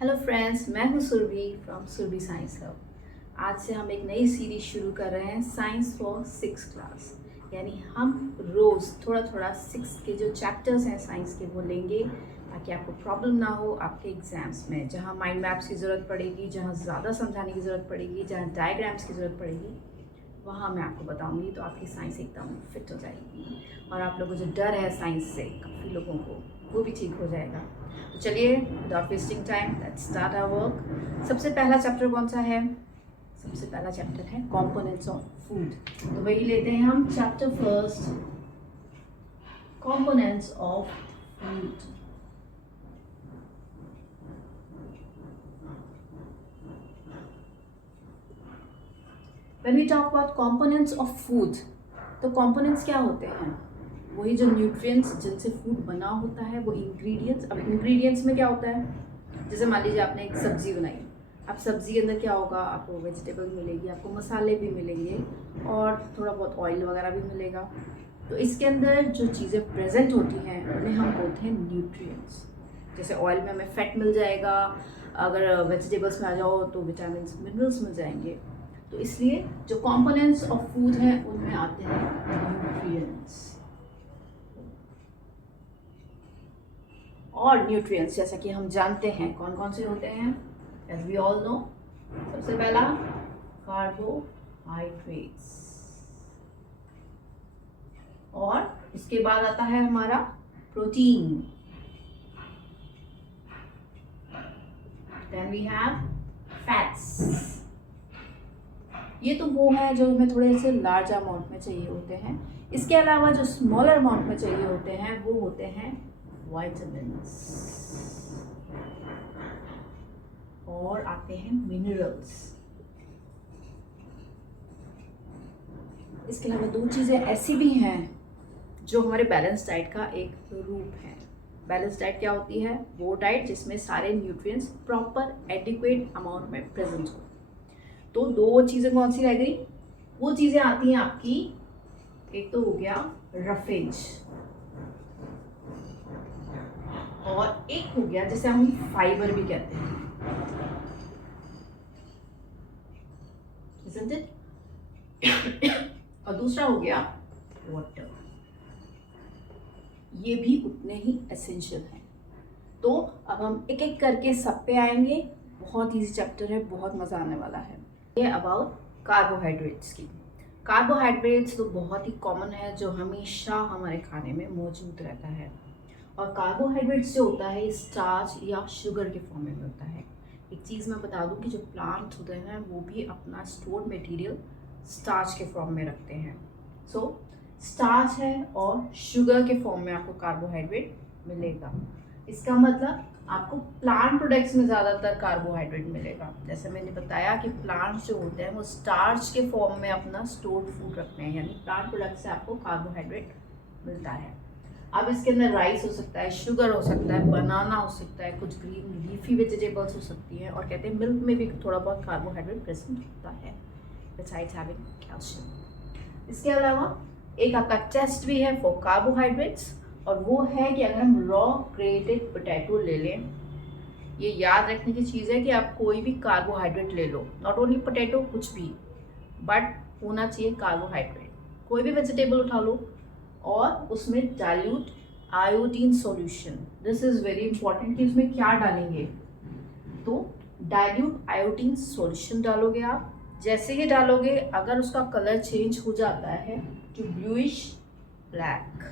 Hello friends, मैं हूँ Surabhi from Surabhi Science Hub. आज से हम एक नई सीरीज शुरू कर रहे हैं, साइंस फॉर 6 क्लास। यानी हम रोज़ थोड़ा थोड़ा 6 के जो चैप्टर्स हैं साइंस के वो लेंगे ताकि आपको प्रॉब्लम ना हो आपके एग्जाम्स में। जहाँ माइंड मैप्स की ज़रूरत पड़ेगी, जहाँ ज़्यादा समझाने की ज़रूरत पड़ेगी, जहाँ डायग्राम्स की ज़रूरत पड़ेगी, वहाँ मैं आपको बताऊँगी, तो आपकी साइंस एकदम फिट हो जाएगी और आप लोगों को जो डर है साइंस से, काफ़ी लोगों को, वो भी ठीक हो जाएगा। तो चलिए, without wasting time, let's start our work. सबसे पहला चैप्टर कौन सा है? सबसे पहला चैप्टर है कंपोनेंट्स ऑफ फूड। तो वही लेते हैं हम, chapter first, components of food. When we talk about components of food, तो components क्या होते हैं? वही जो न्यूट्रिएंट्स जिनसे फूड बना होता है, वो इंग्रेडिएंट्स। अब इंग्रेडिएंट्स में क्या होता है? जैसे मान लीजिए आपने एक सब्जी बनाई, अब सब्जी के अंदर क्या होगा? आपको वेजिटेबल मिलेगी, आपको मसाले भी मिलेंगे और थोड़ा बहुत ऑयल वगैरह भी मिलेगा। तो इसके अंदर जो चीज़ें प्रेजेंट होती हैं उन्हें हम बोलते हैं न्यूट्रिएंट्स। जैसे ऑयल में हमें फैट मिल जाएगा, अगर वेजिटेबल्स में आ जाओ तो विटामिन मिनरल्स मिल जाएंगे। तो इसलिए जो कंपोनेंट्स ऑफ फूड हैं उनमें आते हैं न्यूट्रिएंट्स। और न्यूट्रिएंट्स जैसा कि हम जानते हैं कौन कौन से होते हैं, एज वी ऑल नो। सबसे पहला कार्बोहाइड्रेट्स, और इसके बाद आता है हमारा protein, then we have fats. ये तो वो है जो हमें थोड़े से लार्ज अमाउंट में चाहिए होते हैं। इसके अलावा जो स्मॉलर अमाउंट में चाहिए होते हैं वो होते हैं विटामिन्स, और आते हैं मिनरल्स। इसके अलावा दो चीज़ें ऐसी भी हैं जो हमारे बैलेंस डाइट का एक रूप है। बैलेंस डाइट क्या होती है? वो डाइट जिसमें सारे न्यूट्रिएंट्स प्रॉपर एडिक्वेट अमाउंट में प्रेजेंट हो। तो दो चीज़ें कौन सी रह गई? वो चीज़ें आती हैं आपकी, एक तो हो गया रफेज, और एक हो गया जिसे हम फाइबर भी कहते हैं, isn't it? और दूसरा हो गया वाटर। ये भी उतने ही एसेंशियल हैं। तो अब हम एक एक करके सब पे आएंगे। बहुत इजी चैप्टर है, बहुत मज़ा आने वाला है। ये अबाउट कार्बोहाइड्रेट्स की। कार्बोहाइड्रेट्स तो बहुत ही कॉमन है, जो हमेशा हमारे खाने में मौजूद रहता है। और कार्बोहाइड्रेट्स जो होता है स्टार्च या शुगर के फॉर्म में होता है। एक चीज़ मैं बता दूं कि जो प्लांट होते हैं वो भी अपना स्टोर्ड मटेरियल स्टार्च के फॉर्म में रखते हैं। सो स्टार्च है और शुगर के फॉर्म में आपको कार्बोहाइड्रेट मिलेगा। इसका मतलब आपको प्लांट प्रोडक्ट्स में ज़्यादातर कार्बोहाइड्रेट मिलेगा। जैसे मैंने बताया कि प्लांट्स जो होते हैं वो स्टार्च के फॉर्म में अपना स्टोर्ड फूड रखते हैं, यानी प्लांट प्रोडक्ट से आपको कार्बोहाइड्रेट मिलता है। अब इसके अंदर राइस हो सकता है, शुगर हो सकता है, बनाना हो सकता है, कुछ ग्रीन लीफी वेजिटेबल्स हो सकती हैं, और कहते हैं मिल्क में भी थोड़ा बहुत कार्बोहाइड्रेट प्रेजेंट होता है, बिसाइड्स हैविंग कैल्शियम। इसके अलावा एक आपका टेस्ट भी है फॉर कार्बोहाइड्रेट्स, और वो है कि अगर हम रॉ ग्रेटेड पोटैटो ले लें, ये याद रखने की चीज़ है कि आप कोई भी कार्बोहाइड्रेट ले लो, नॉट ओनली पोटैटो, कुछ भी, बट होना चाहिए कार्बोहाइड्रेट। कोई भी वेजिटेबल उठा लो और उसमें dilute iodine solution, this is very important कि उसमें क्या डालेंगे। तो डाइल्यूट आयोडीन सॉल्यूशन डालोगे आप। जैसे ही डालोगे, अगर उसका कलर चेंज हो जाता है टू ब्लूइश ब्लैक,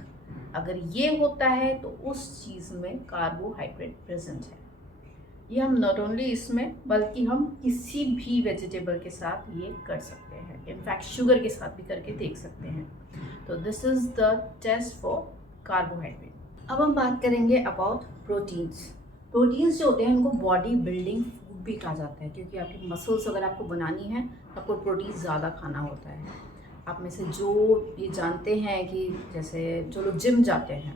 अगर ये होता है तो उस चीज़ में कार्बोहाइड्रेट प्रेजेंट है। ये हम नॉट ओनली इसमें बल्कि हम किसी भी वेजिटेबल के साथ ये कर सकते हैं, इनफैक्ट शुगर के साथ भी करके देख सकते हैं। तो this is the test for carbohydrate. अब हम बात करेंगे अबाउट प्रोटीन्स। प्रोटीन्स जो होते हैं उनको बॉडी बिल्डिंग फूड भी कहा जाता है, क्योंकि आपकी मसल्स अगर आपको बनानी है तो आपको प्रोटीन ज़्यादा खाना होता है। आप में से जो ये जानते हैं कि जैसे जो लोग जिम जाते हैं,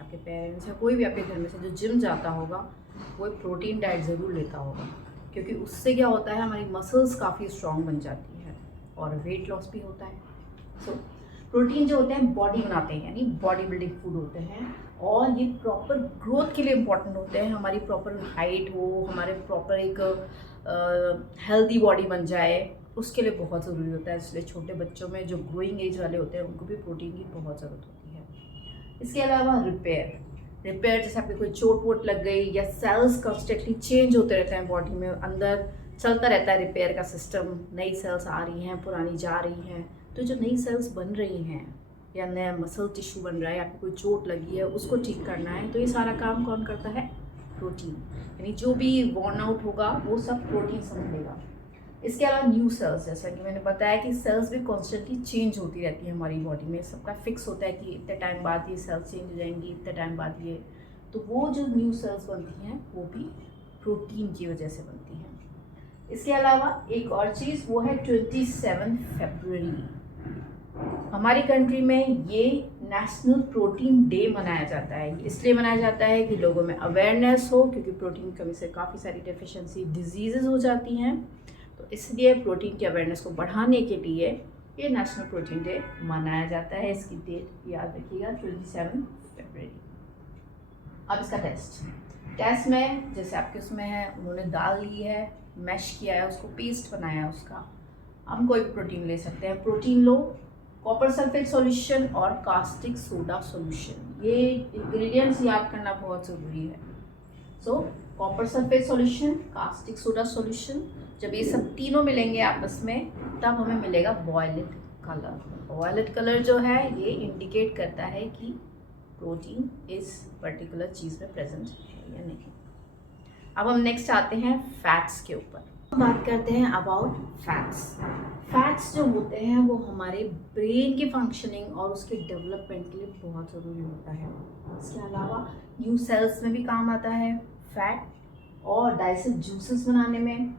आपके पेरेंट्स या कोई भी आपके घर में से जो जिम जाता होगा, वो एक प्रोटीन डाइट ज़रूर लेता होगा, क्योंकि उससे क्या होता है, हमारी मसल्स काफ़ी स्ट्रॉन्ग बन जाती है और वेट लॉस भी होता है। सो प्रोटीन जो होते हैं बॉडी बनाते हैं, यानी बॉडी बिल्डिंग फूड होते हैं, और ये प्रॉपर ग्रोथ के लिए इम्पॉर्टेंट होते हैं, हमारी प्रॉपर हाइट हो, हमारे प्रॉपर एक हेल्दी बॉडी बन जाए, उसके लिए बहुत ज़रूरी होता है। इसलिए छोटे बच्चों में जो ग्रोइंग एज वाले होते हैं उनको भी प्रोटीन की बहुत ज़रूरत होती है। इसके अलावा रिपेयर जैसे आपको कोई चोट वोट लग गई या सेल्स कॉन्स्टेंटली चेंज होते रहते हैं बॉडी में, अंदर चलता रहता है रिपेयर का सिस्टम, नई सेल्स आ रही हैं, पुरानी जा रही हैं, तो जो नई सेल्स बन रही हैं या नया मसल टिश्यू बन रहा है या आपको कोई चोट लगी है उसको ठीक करना है, तो ये सारा काम कौन करता है? प्रोटीन। यानी जो भी वॉर्न आउट होगा वो सब प्रोटीन संभालेगा। इसके अलावा न्यू सेल्स, जैसा कि मैंने बताया कि सेल्स भी कॉन्स्टेंटली चेंज होती रहती है हमारी बॉडी में, सबका फिक्स होता है कि इतने टाइम बाद ये सेल्स चेंज हो जाएंगी, इतने टाइम बाद ये, तो वो जो न्यू सेल्स बनती हैं वो भी प्रोटीन की वजह से बनती हैं। इसके अलावा एक और चीज़ वो है 27 फरवरी। हमारी कंट्री में ये नेशनल प्रोटीन डे मनाया जाता है। इसलिए मनाया जाता है कि लोगों में अवेयरनेस हो, क्योंकि प्रोटीन की कमी से काफ़ी सारी डेफिशिएंसी डिजीज़ हो जाती हैं, तो इसलिए प्रोटीन की अवेयरनेस को बढ़ाने के लिए ये नेशनल प्रोटीन डे मनाया जाता है। इसकी डेट याद रखिएगा 27 फरवरी। अब इसका टेस्ट में जैसे आपके उसमें है, उन्होंने दाल ली है, मैश किया है, उसको पेस्ट बनाया है उसका, हम कोई भी प्रोटीन ले सकते हैं। प्रोटीन लो, कॉपर सल्फेट सॉल्यूशन और कास्टिक सोडा सॉल्यूशन, ये इंग्रेडिएंट्स याद करना बहुत ज़रूरी है। सो copper sulphate solution, caustic soda solution, जब ये सब तीनों मिलेंगे आपस में तब हमें मिलेगा वॉयलेट कलर। वॉयलेट कलर जो है ये इंडिकेट करता है कि प्रोटीन इस पर्टिकुलर चीज़ में प्रेजेंट है या नहीं। अब हम नेक्स्ट आते हैं फैट्स के ऊपर। हम बात करते हैं अबाउट फैट्स जो होते हैं वो हमारे ब्रेन की फंक्शनिंग और उसके डेवलपमेंट के लिए बहुत ज़रूरी होता है। इसके अलावा न्यू सेल्स में भी काम आता है फैट, और डाइजेस्ट जूसेस बनाने में,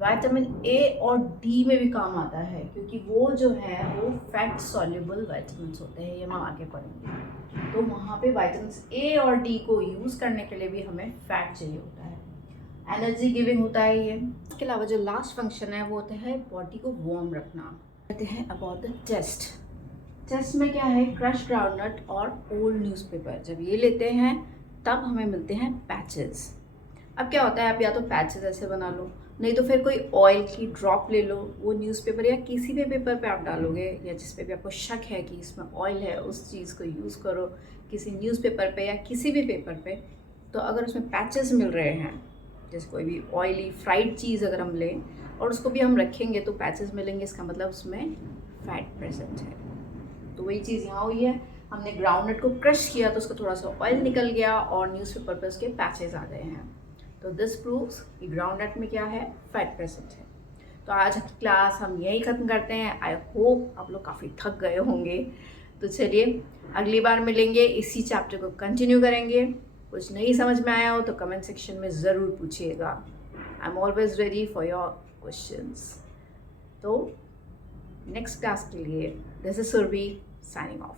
विटामिन ए और डी में भी काम आता है, क्योंकि वो जो है वो फैट सॉल्युबल विटामिन्स होते हैं, ये हम आगे पढ़ेंगे। तो वहाँ पे विटामिन ए और डी को यूज़ करने के लिए भी हमें फैट चाहिए होता है। एनर्जी गिविंग होता है ये। इसके अलावा जो लास्ट फंक्शन है वो होता है बॉडी को वार्म रखना। कहते हैं अबाउट द चेस्ट में क्या है? क्रश ग्राउंडनट और ओल्ड न्यूज़पेपर, जब ये लेते हैं तब हमें मिलते हैं पैचेस। अब क्या होता है, आप या तो पैचेस ऐसे बना लो, नहीं तो फिर कोई ऑयल की ड्रॉप ले लो, वो न्यूज़पेपर या किसी भी पेपर पे आप डालोगे, या जिस पे भी आपको शक है कि इसमें ऑयल है उस चीज़ को यूज़ करो किसी न्यूज़पेपर पे या किसी भी पेपर पे। तो अगर उसमें पैचेस मिल रहे हैं, जैसे कोई भी ऑयली फ्राइड चीज़ अगर हम लें और उसको भी हम रखेंगे तो पैचेस मिलेंगे, इसका मतलब उसमें फैट प्रेजेंट है। तो वही चीज़ यहाँ हुई है, हमने ग्राउंडनट को क्रश किया तो उसका थोड़ा सा ऑयल निकल गया और न्यूज़पेपर पे उसके पैचेस आ गए हैं। तो दिस प्रूव्स कि ग्राउंडनट में क्या है? फैट प्रेजेंट है। तो आज की क्लास हम यही ख़त्म करते हैं। आई होप आप लोग काफ़ी थक गए होंगे। तो चलिए अगली बार मिलेंगे, इसी चैप्टर को कंटिन्यू करेंगे। कुछ नहीं समझ में आया हो तो कमेंट सेक्शन में ज़रूर पूछिएगा। I am always ready for your questions. तो नेक्स्ट क्लास के लिए this is Surabhi signing of.